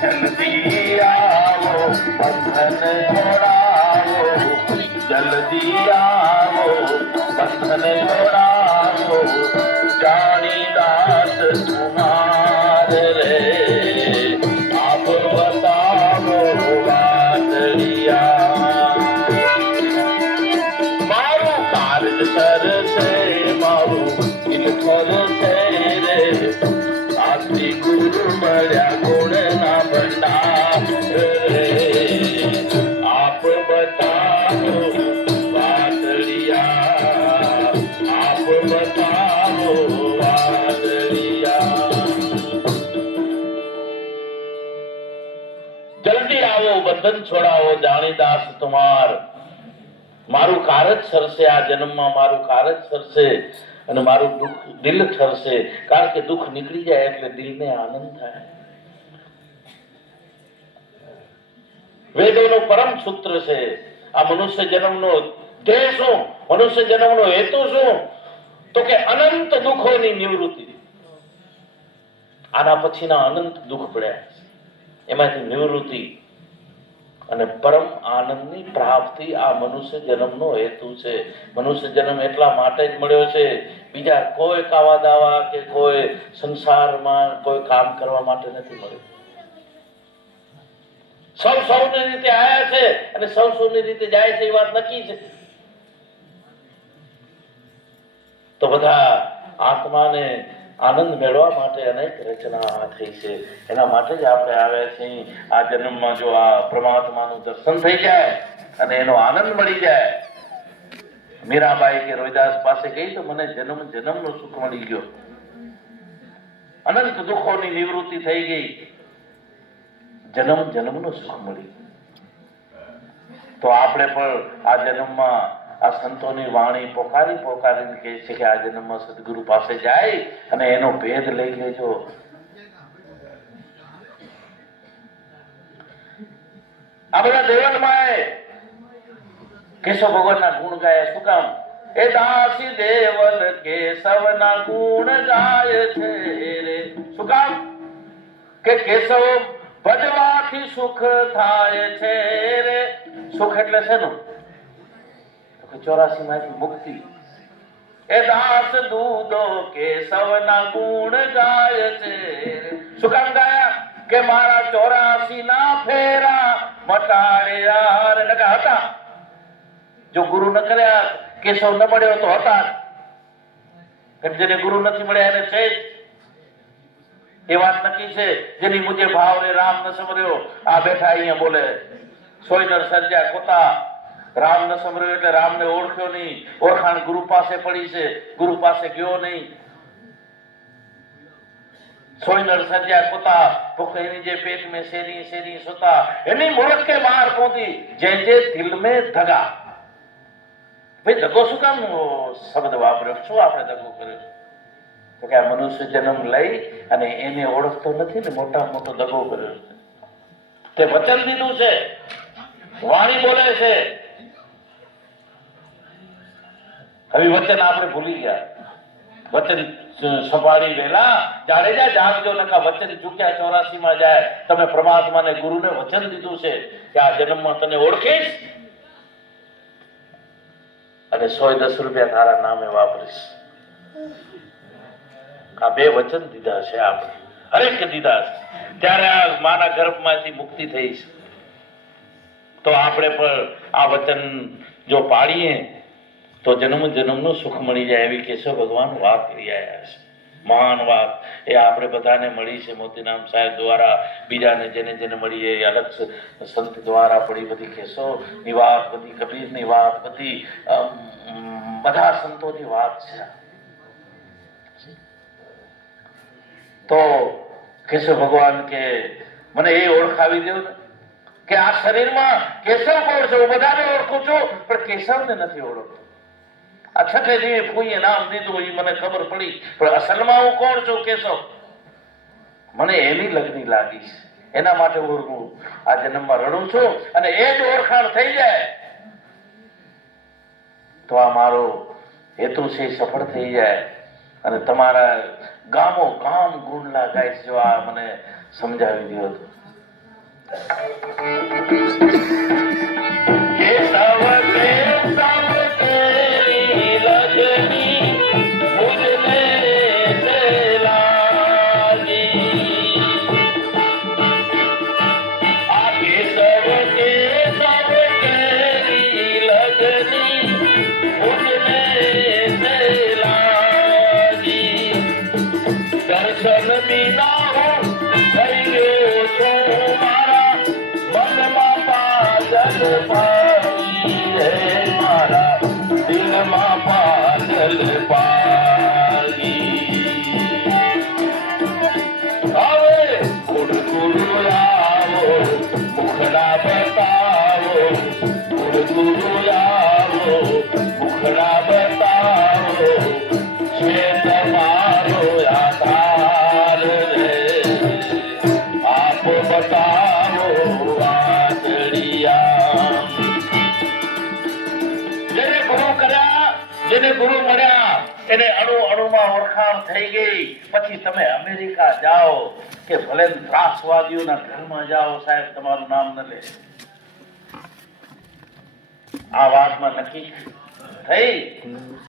જલ્દી આવો બંધન છોડાવો, જલ્દી આવો બંધન છોડાવો, જાણી દાસ કુમાર રે આપ બતાવો વાદળિયા. મારું કાર્ય સરસે મારું ઇલખર છે રે, આથી ગુરુ મળ્યા ગુણ ના ભંડાર રે આપ બતાવો વાદળિયા, આપ બતાવો વાદળિયા. જલ્દી આવો બંધન છોડાવો, જાણી દાસ તુમાર. મારું કારજ સરસે, આ જન્મમાં મારું કારજ સરસે અને મારું દુઃખ દિલ ઠરશે. કારણ કે દુઃખ નીકળી જાય એટલે દિલને આનંદ થાય. વેદોનો પરમ સૂત્ર છે. આ મનુષ્ય જન્મનો ધ્યેય શું, મનુષ્ય જન્મનો હેતુ શું? તો કે અનંત દુઃખોની નિવૃત્તિ. આના પછીના અનંત દુઃખ પડ્યા છે, એમાંથી નિવૃત્તિ અને પરમ આનંદની પ્રાપ્તિ આ મનુષ્ય જન્મનો હેતુ છે. મનુષ્ય જન્મ એટલા માટે જ મળ્યો છે, બીજા કોઈ કાવા દાવા કે કોઈ સંસારમાં કોઈ કામ કરવા માટે નથી મળ્યો. સૌ સૌની રીતે આયા છે અને સૌ સૌની રીતે જાય છે, એ વાત નક્કી છે. તો બધા આત્માને આનંદ મેળવવા માટે અનેક રચના થઈ છે. એના માટે જ આપણે આવ્યા છીએ. આ જન્મમાં જો આ પરમાત્માનું દર્શન થઈ જાય અને એનો આનંદ મળી જાય. મીરાબાઈ કે રોહિદાસ પાસે ગઈ તો મને જન્મ જન્મનો સુખ મળી ગયો, અનંત દુઃખોની નિવૃત્તિ થઈ ગઈ, જન્મ જન્મનું સુખ મળી. તો આપણે પણ આ જન્મમાં આ સંતોની વાણી પોકારી પોકારીને કહે છે કે આ જન્મમાં સદગુરુ પાસે જાય અને એનો ભેદ લઈ લેજો. આ બધા દેવલમાં કેશવ ભગવાનના ગુણ ગાયા. શું કામ? એ દાસી દેવલ કેશવના ગુણ ગાય છે રે. શું કામ? કે કેશવ ભજવાથી સુખ થાય છે રે. સુખ એટલે શેનું? 84 માંથી મુક્તિ. એ દાસ દૂધો કેશવના ગુણ ગાય છે રે. શું કામ ગાયા? કે મારા 84 ના ફેરા મટાડ્યા રે. નકા હતા, જો ગુરુ ન કર્યા, કેશવ ન મળ્યો તો હતા. જેને ગુરુ નથી મળ્યા એને છે એ વાત નક્કી છે. જેની મુજે ભાવ રે રામ ન સમર્યો, આ બેઠા અહીંયા બોલે સોયનર સર્જા કોતા. રામ ન સમર્યો એટલે રામને ઓળખ્યો નહીં, ઓળખાણ ગુરુ પાસે પડી છે, ગુરુ પાસે ગયો નહીં. સોયનર સર્જા કોતા, ભૂખ એની જે પેટ में શેરી શેરી સોતા, એની મૂર્ખ કે માર પહોંચી જે જે દિલ में ધગા. ભાઈ દગો શું કામ શબ્દ વાપર્યો? શું આપણે દગો કર્યો? તો કે આ મનુષ્ય જન્મ લઈ અને એને ઓળખતો નથી ને, મોટા મોટો દગો કર્યો છે. તે વચન દીધું છે, વાણી બોલે છે, હવે વચન આપણે ભૂલી ગયા. વચન સંભાળી વેલા જાડેજા જાગજો, નકા વચન ચૂક્યા 84 માં જાય. તમે પરમાત્માને ગુરુને વચન દીધું છે કે આ જન્મમાં તને ઓળખીશ અને 110 રૂપિયા તારા નામે વાપરીશ. આ બે વચન દીધા છે આપણે, હરેક દીધા છે. ત્યારે આ માના ગર્ભમાંથી મુક્તિ થઈ છે. તો આપણે પણ આ વચન જો પાડીએ તો જન્મ જન્મનું સુખ મળી જાય, એવી કેશવ ભગવાન વાત કરી આવ્યા છે. મહાન વાત એ આપણે બધાને મળી છે. મોતીરામ સાહેબ દ્વારા, બીજાને જેને જેને મળી એ અલગ સંત દ્વારા પડી. બધી કેશવની વાત, બધી કબીરની વાત, બધી બધા સંતોની વાત છે. તો કેશવ ભગવાન કે મને એ ઓળખાવી દો ને કે આ શરીરમાં કેશવ કોણ છે? હું બધાને ઓળખું છું પણ કેશવને નથી ઓળખતો. આ છઠે દિવસે કોઈએ નામ દીધું એ મને ખબર પડી, પણ અસલમાં હું કોણ છું? કેશવ. મને એની લગની લાગી છે, એના માટે હું આ જન્મમાં રડું છું. અને એ જ ઓળખાણ થઈ જાય તો આ મારો હેતુ છે સફળ થઈ જાય. અને તમારા ગામો ગામ ગુણલા ગાય. જો આ મને સમજાવી દો. केशव केशव तेरी लगनी मुझने से लागी। आ केशव केशव तेरी लगनी मुझने से लागी। दर्शन बिना હું થઈ ગયો છું મારા મનમાં પાગલ પાડી રે મારા દિલમાં પાગલ પાડી। હવે કુડકુડ આવો મુખડા બતાવો કુડકુડ આવો મુખડા બતાવો છે તમારો આધાર રે આપ બતાવો વાદળિયા। જેને ગુરુ કર્યા જેને ગુરુ મળ્યા એને અણુ અણુમાં ઓળખાણ થઈ ગઈ। પછી તમે અમેરિકા જાઓ કે ભલે ત્રાસવાદીઓના ઘરમાં જાઓ સાહેબ તમારું નામ ન લે। આ વાતમાં નક્કી થઈ